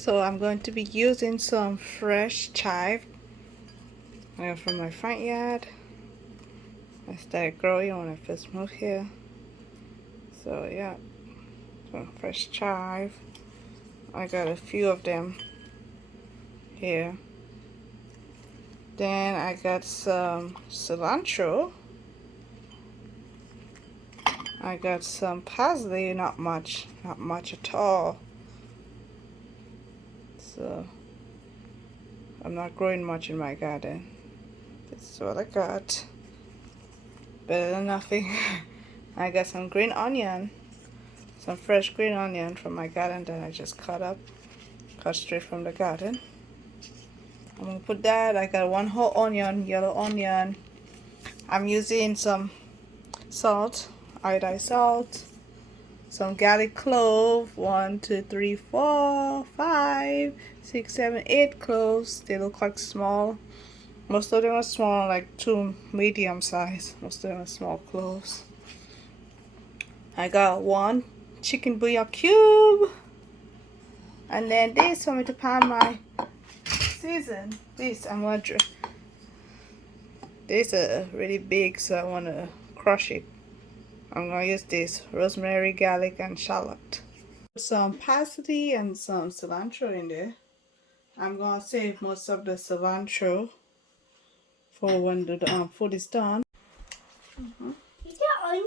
So I'm going to be using some fresh chive from my front yard. I started growing when I first moved here. So yeah, some fresh chive. I got a few of them here. Then I got some cilantro. I got some parsley, not much at all. So I'm not growing much in my garden. This is what I got. Better than nothing. I got some green onion, some fresh green onion from my garden that I just cut straight from the garden. I'm gonna put that. I got one whole onion, yellow onion. I'm using some salt, iodized salt, some garlic clove, 1, 2, 3, 4, 5, 6, 7, 8 cloves. They look like small. Most of them are small, like 2 medium size. Most of them are small cloves. I got 1 chicken bouillon cube, and then this for me to pound my season. This I'm gonna. This is really big, so I wanna crush it. I'm gonna use this rosemary, garlic, and shallot. Some parsley and some cilantro in there. I'm gonna save most of the cilantro for when the food is done. Is that onion?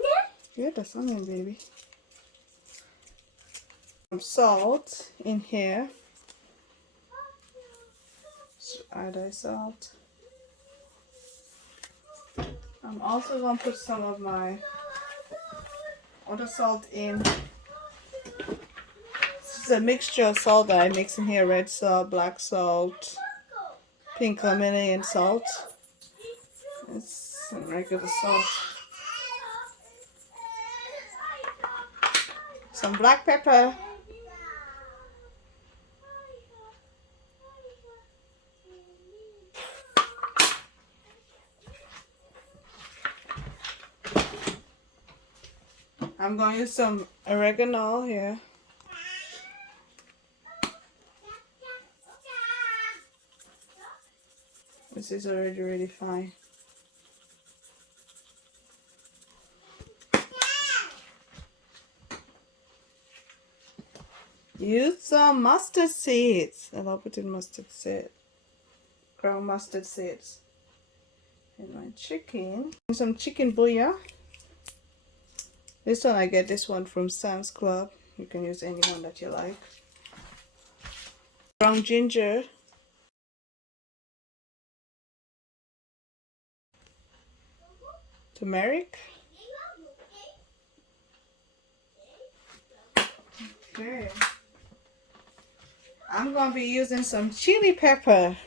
Yeah, that's onion, baby. Some salt in here. Add the salt. I'm also gonna put some of my other salt in. This is a mixture of salt that I mix in here: red salt, black salt, pink Himalayan salt. It's some regular salt. Some black pepper. I'm going to use some oregano here. This is already really fine. Use some mustard seeds. I love putting mustard seeds. Ground mustard seeds. And my chicken. And some chicken bouillon. This one, I get this one from Sam's Club. You can use any one that you like. Ground ginger. Turmeric. Okay. I'm going to be using some chili pepper.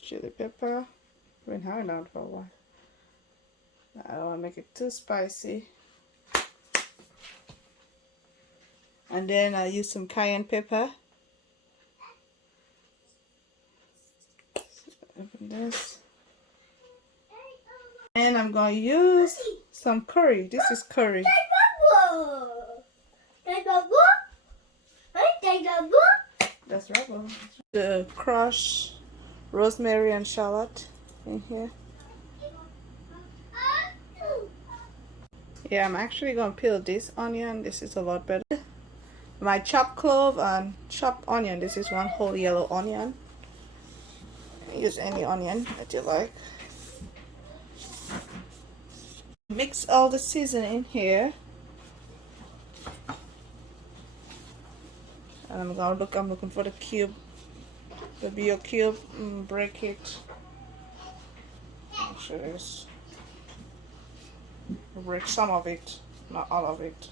Chili pepper. I've been having that for a while. I don't want to make it too spicy. And then I use some cayenne pepper. Open this. And I'm going to use some curry. This is curry. That's rubber. The crushed rosemary and shallot in here. Yeah, I'm actually going to peel this onion. This is a lot better. My chopped clove and chopped onion. This is 1 whole yellow onion. Use any onion that you like. Mix all the seasoning in here. And I'm looking for the cube. The bio cube. Break it. Actually, this. Break some of it, not all of it.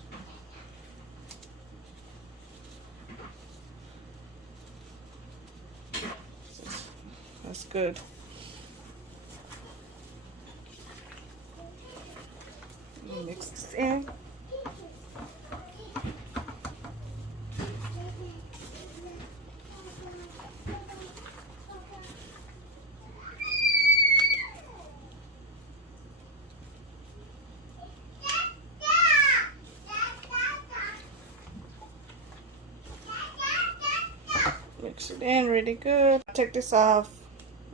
That's good. Mix this in. Mix it in really good. Take this off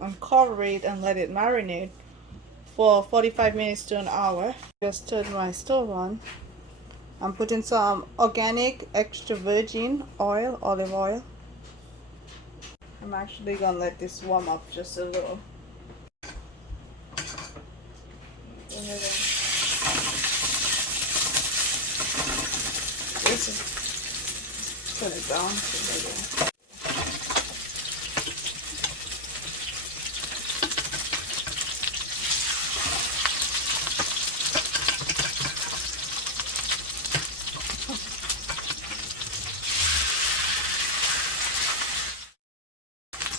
and cover it and let it marinate for 45 minutes to an hour. Just turn my stove on. I'm putting some organic extra virgin oil, olive oil. I'm actually gonna let this warm up just a little. Go ahead and this is turn it down.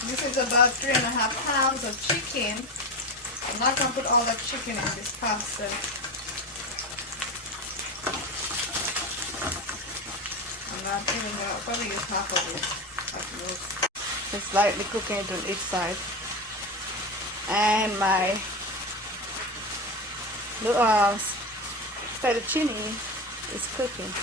This is about 3.5 pounds of chicken. I'm not gonna put all that chicken in this pasta. I'm not even gonna probably use half of it at most. Just lightly cooking it on each side. And my fettuccine is cooking.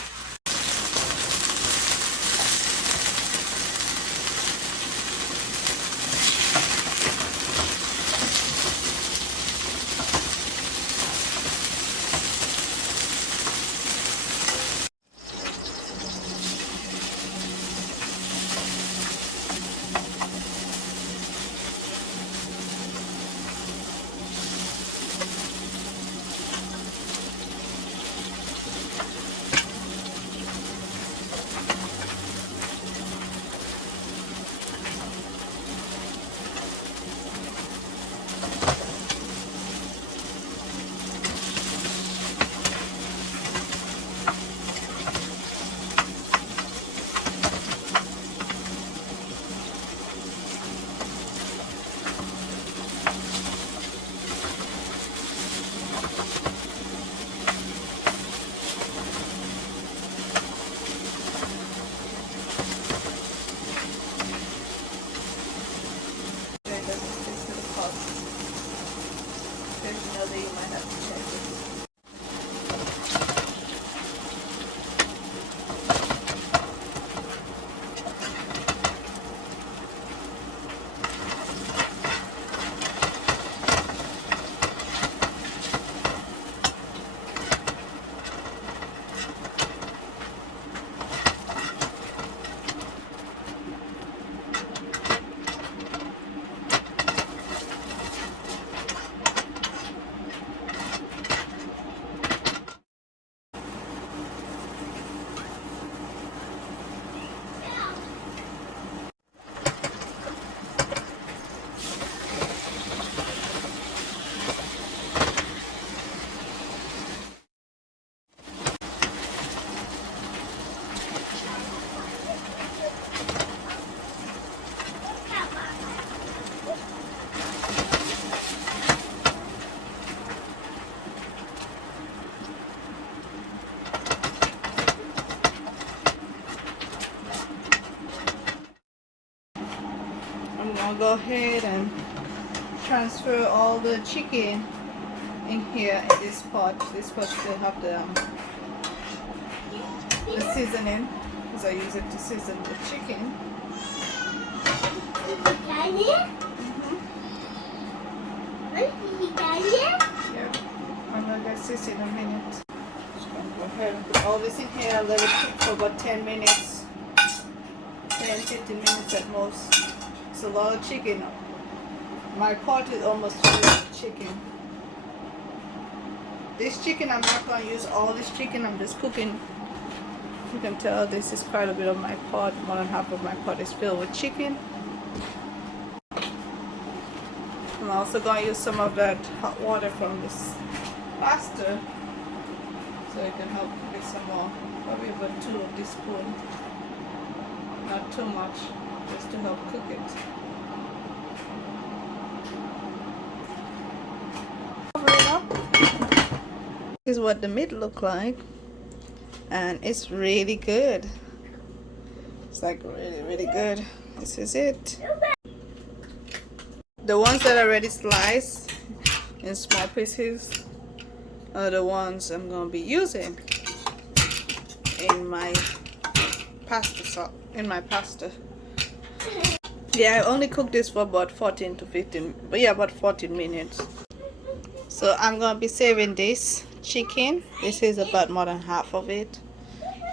I'm gonna go ahead and transfer all the chicken in here in this pot. This pot still have the seasoning because I use it to season the chicken. Yeah, I'm gonna get this in a minute. Just gonna go ahead and put all this in here, let it cook for about 10 minutes, 10-15 minutes at most. It's a lot of chicken. My pot is almost full of chicken. This chicken, I'm not going to use all this chicken. I'm just cooking. You can tell this is quite a bit of my pot. More than half of my pot is filled with chicken. I'm also going to use some of that hot water from this pasta so it can help with some more. Probably about 2 of this spoon. Not too much, just to help cook it. Cover it up. This is what the meat look like, and it's really good. It's like really good. This is it. The ones that are already sliced in small pieces are the ones I'm gonna be using in my pasta sauce, in my pasta. Yeah, I only cooked this for about 14 to 15, but yeah, about 14 minutes. So I'm gonna be saving this chicken. This is about more than half of it.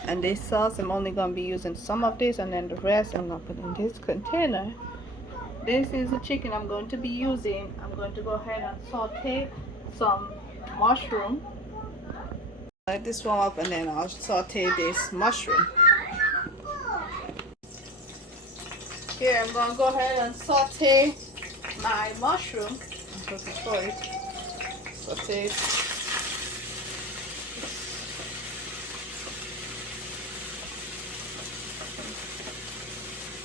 And this sauce, I'm only gonna be using some of this, and then the rest I'm gonna put in this container. This is the chicken I'm going to be using. I'm going to go ahead and saute some mushroom. Let this warm up and then I'll saute this mushroom. Here I'm going to go ahead and saute my mushroom. I'm for it. Saute it.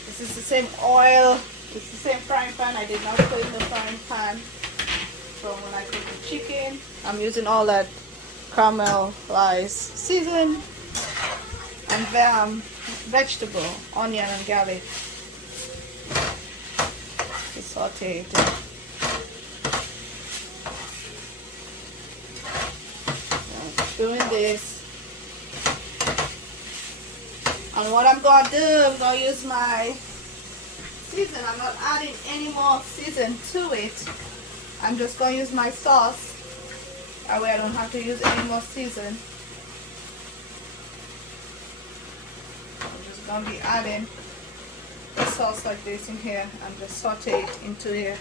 This is the same oil. It's the same frying pan. I did not put in the frying pan from when I cook the chicken. I'm using all that caramelized season and vegetable, onion and garlic. To saute it. Doing this. And what I'm going to do, I'm going to use my season. I'm not adding any more season to it. I'm just going to use my sauce. That way I don't have to use any more season. I'm just going to be adding the sauce like this in here and just saute it into here.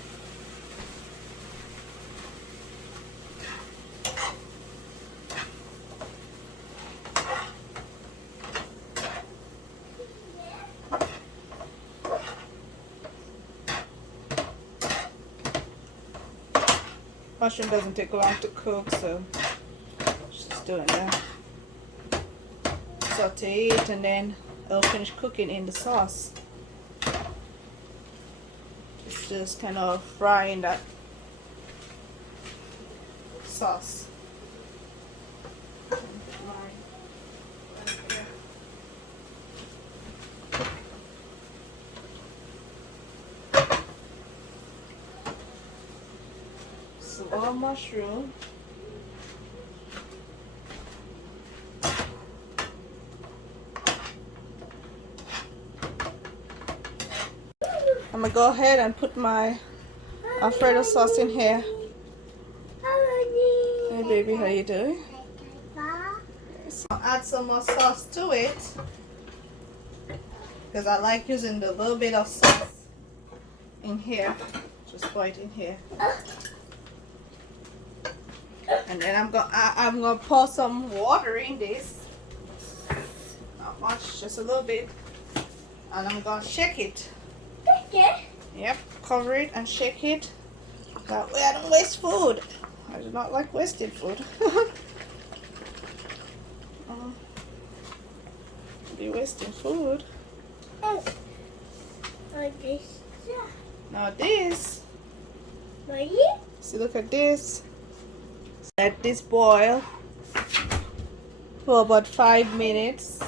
Mushroom doesn't take long to cook, so just doing that. Saute it and then it'll finish cooking in the sauce. It's just kind of frying that sauce. All mushroom. I'm gonna go ahead and put my Alfredo sauce in here. Hey baby, how you doing? So I'll add some more sauce to it because I like using the little bit of sauce in here. Just pour it in here. And then I'm gonna pour some water in this. Not much, just a little bit. And I'm gonna shake it. Yep, cover it and shake it. That way I don't waste food. I do not like wasting food. Be wasting food. Now this. See, look at this. Let this boil for about 5 minutes.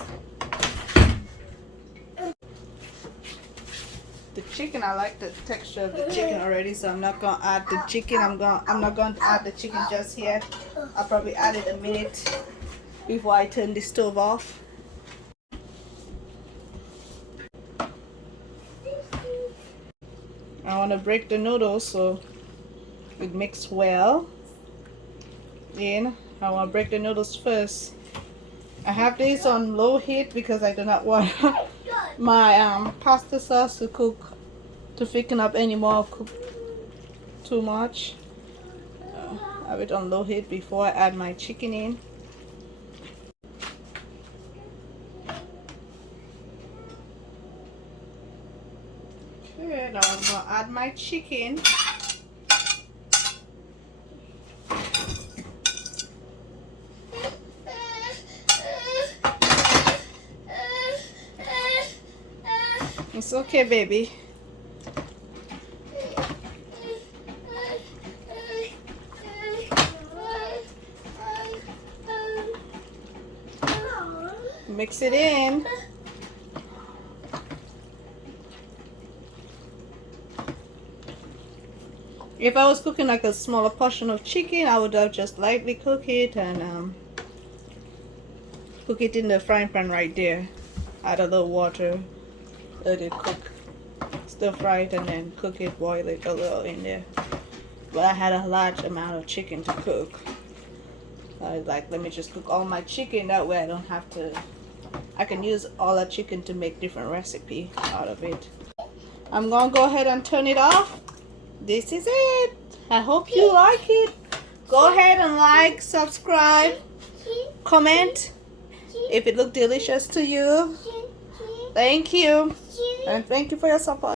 The chicken, I like the texture of the chicken already, so I'm not gonna add the chicken. I'm not going to add the chicken just yet. I'll probably add it a minute before I turn the stove off. I want to break the noodles so it mix well. Then I want to break the noodles first. I have this on low heat because I do not want my pasta sauce to thicken up anymore, cook too much. I have it on low heat before I add my chicken in. Okay, now I'm gonna add my chicken. It's okay, baby. Mix it in. If I was cooking like a smaller portion of chicken, I would have just lightly cook it and cook it in the frying pan right there. Add a little water, let it cook. stir fry it and then cook it, boil it a little in there. But I had a large amount of chicken to cook. I was like, let me just cook all my chicken, that way I don't have to, I can use all the chicken to make different recipe out of it. I'm gonna go ahead and turn it off. This is it. I hope you like it. Go ahead and like, subscribe, comment if it looked delicious to you. Thank you. And thank you for your support.